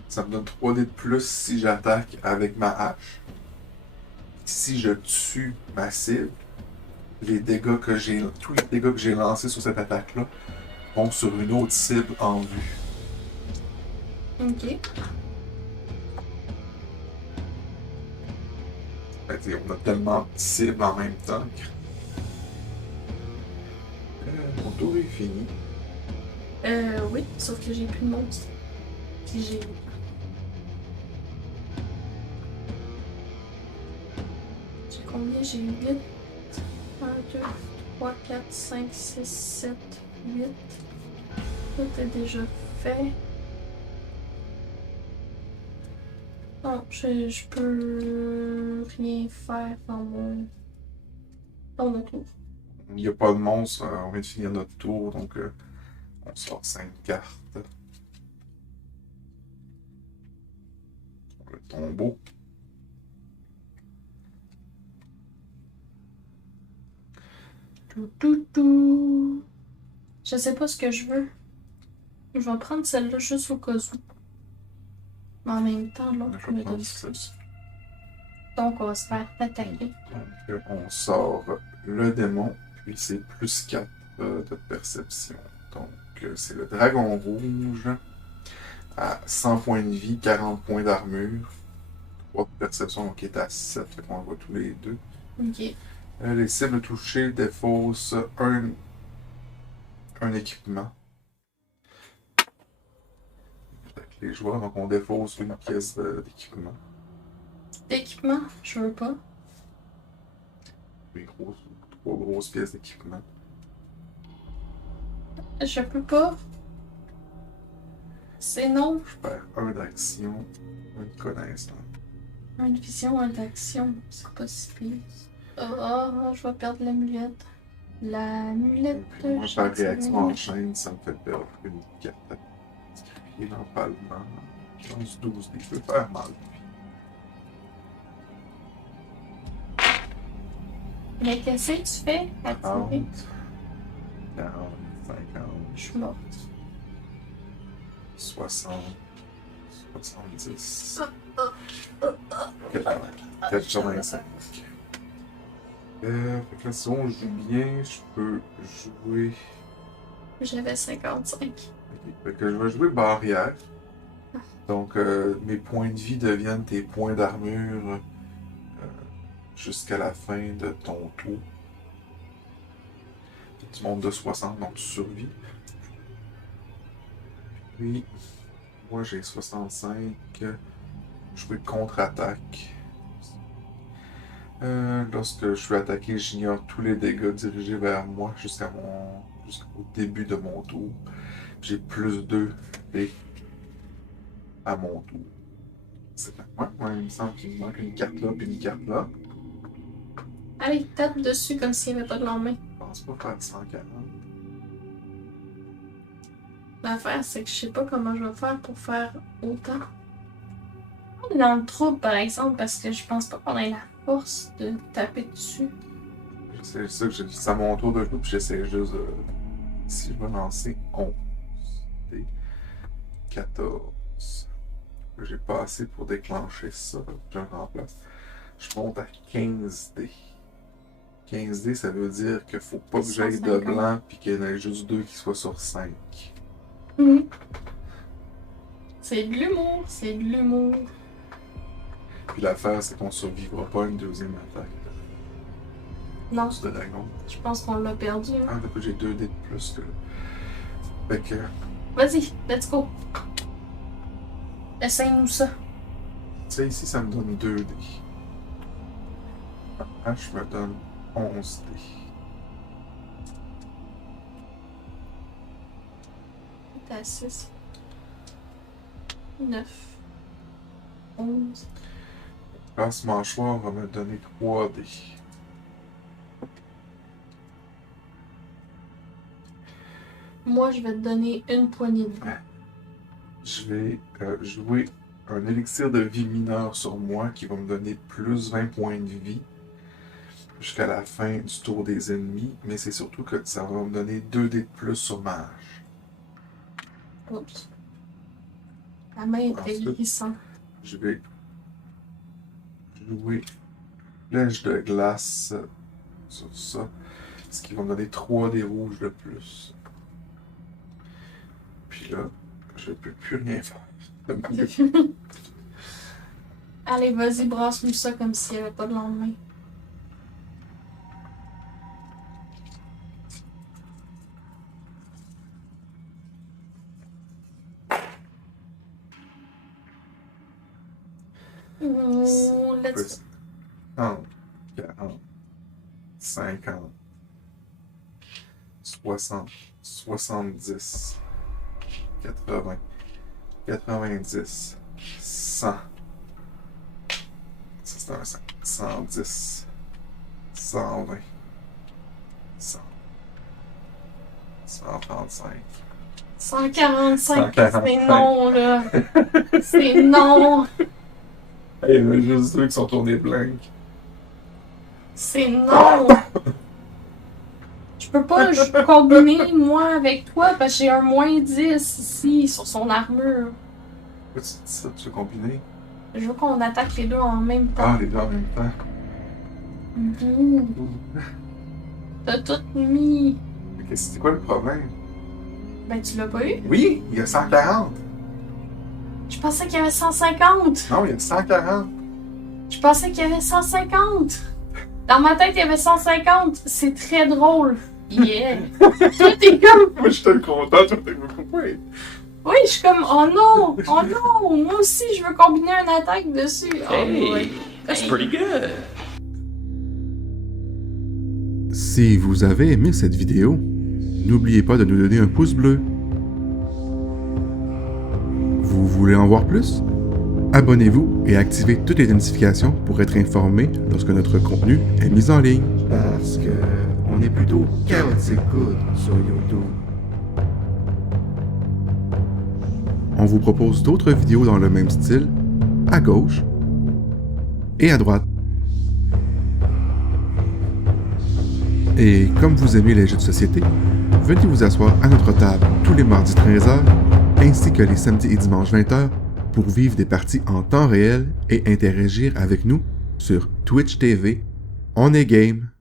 Ça me donne 3 dés de plus si j'attaque avec ma hache. Si je tue ma cible, tous les dégâts que j'ai lancés sur cette attaque-là vont sur une autre cible en vue. Ok. On a tellement de cibles en même temps. Mon tour est fini. Oui, sauf que j'ai plus de monstre. Puis j'ai. J'ai combien? J'ai 8. 1, 2, 3, 4, 5, 6, 7, 8. Tout est déjà fait. Non, je peux rien faire dans mon tour. Il n'y a pas de monstre, on vient de finir notre tour, donc on sort 5 cartes. Le tombeau. Tout. Je sais pas ce que je veux. Je vais prendre celle-là juste au cas où. Mais en même temps, l'autre Je vais me donne prendre ça. plus. Donc, on va se faire attaquer. Donc, on sort le démon, puis c'est plus 4 de perception. Donc, c'est le dragon rouge à 100 points de vie, 40 points d'armure, 3 de perception, donc il est à 7, fait qu'on le voit tous les deux. Ok. Les cibles touchées défaussent un équipement. Avec les joueurs, donc on défausse une pièce d'équipement. D'équipement, je veux pas. Les 3 grosses pièces d'équipement. Je peux pas. C'est non. Je perds 1 d'action, une connaissance. Une vision, une action. C'est pas si pire. Oh, je vais perdre l'amulette. L'amulette. Moi, par réaction en chaîne, ça me fait perdre une carte. Et l'empalement. Je lance 12 dés. Je peux faire mal. Mais qu'est-ce que tu fais à tirer? 30, 40, 50, Je suis morte. 60, 70, 85. Fait que là, si on joue bien, je peux jouer. J'avais 55. Ok. Fait que je vais jouer barrière. Donc, mes points de vie deviennent tes points d'armure jusqu'à la fin de ton tour. Tu montes de 60, donc tu survis. Puis, moi j'ai 65. Jouer contre-attaque. Lorsque je suis attaqué, j'ignore tous les dégâts dirigés vers moi jusqu'au début de mon tour. J'ai plus 2 et à mon tour. C'est ouais, il me semble qu'il me manque une carte là puis une carte là. Allez, tape dessus comme s'il n'y avait pas de lendemain. Je pense pas faire 140. L'affaire, c'est que je sais pas comment je vais faire pour faire autant. On est dans le trouble, par exemple, parce que je pense pas qu'on ait la force de taper dessus. C'est ça que j'ai dit. C'est à mon tour de jouer, puis j'essaie juste de. Si je vais lancer 11 dés, 14. J'ai pas assez pour déclencher ça. Je le remplace. Je monte à 15 dés. 15 dés, ça veut dire qu'il faut pas que j'aille de blanc puis qu'il y en ait juste 2 qui soient sur 5. Mhm. C'est de l'humour, c'est de l'humour. Puis l'affaire, c'est qu'on survivra pas à une deuxième attaque. Non, De dragon. je pense qu'on l'a perdu. Ah, depuis j'ai 2 dés de plus que. Fait que. Vas-y, let's go. Essaye-nous ça. Tu sais, ici, ça me donne 2 dés. H me donne 11 dés. T'es à 6. 9. 11. Là, ce mâchoire va me donner 3 dés. Moi, je vais te donner une poignée de vie. Je vais jouer un élixir de vie mineur sur moi qui va me donner plus 20 points de vie jusqu'à la fin du tour des ennemis, mais c'est surtout que ça va me donner 2 dés de plus sur mage. Oups. La main était Ensuite, glissante. Je vais jouer flèche de glace sur ça, ce qui va me donner 3 dés rouges de plus. Puis là, je peux plus rien faire. Allez, vas-y, brasse-nous ça comme s'il n'y avait pas de lendemain. Oh, let's go. 30, 40, 50, 60, 70, 80, 90, 100. Ça, c'est un 5. 110, 120, 100, 135. 145, 145. c'est non, là. C'est non. Il y en a juste 2 qui sont tournés blancs. C'est non. Je peux pas combiner, moi, avec toi, parce que j'ai un moins 10 ici, sur son armure. Pourquoi tu dis ça? Tu veux combiner? Je veux qu'on attaque les deux en même temps. Ah, les deux en même temps. Mhm. T'as tout mis. Mais c'est quoi le problème? Ben, tu l'as pas eu? Oui, il y a 140. Je pensais qu'il y avait 150. Non, il y a 140. Je pensais qu'il y avait 150. Dans ma tête, il y avait 150. C'est très drôle. Yeah. Toi, t'es comme... Moi, je suis content, toi, t'es pourquoi? Oui, je suis comme, oh non, oh non. Moi aussi, je veux combiner une attaque dessus. Oh, Hey, ouais. that's pretty good. Si vous avez aimé cette vidéo, n'oubliez pas de nous donner un pouce bleu. Vous voulez en voir plus? Abonnez-vous et activez toutes les notifications pour être informé lorsque notre contenu est mis en ligne. Parce que on est plutôt chaotique good sur YouTube. on vous propose d'autres vidéos dans le même style, à gauche et à droite. Et comme vous aimez les jeux de société, venez vous asseoir à notre table tous les mardis 13h ainsi que les samedis et dimanches 20h pour vivre des parties en temps réel et interagir avec nous sur Twitch TV. On est game!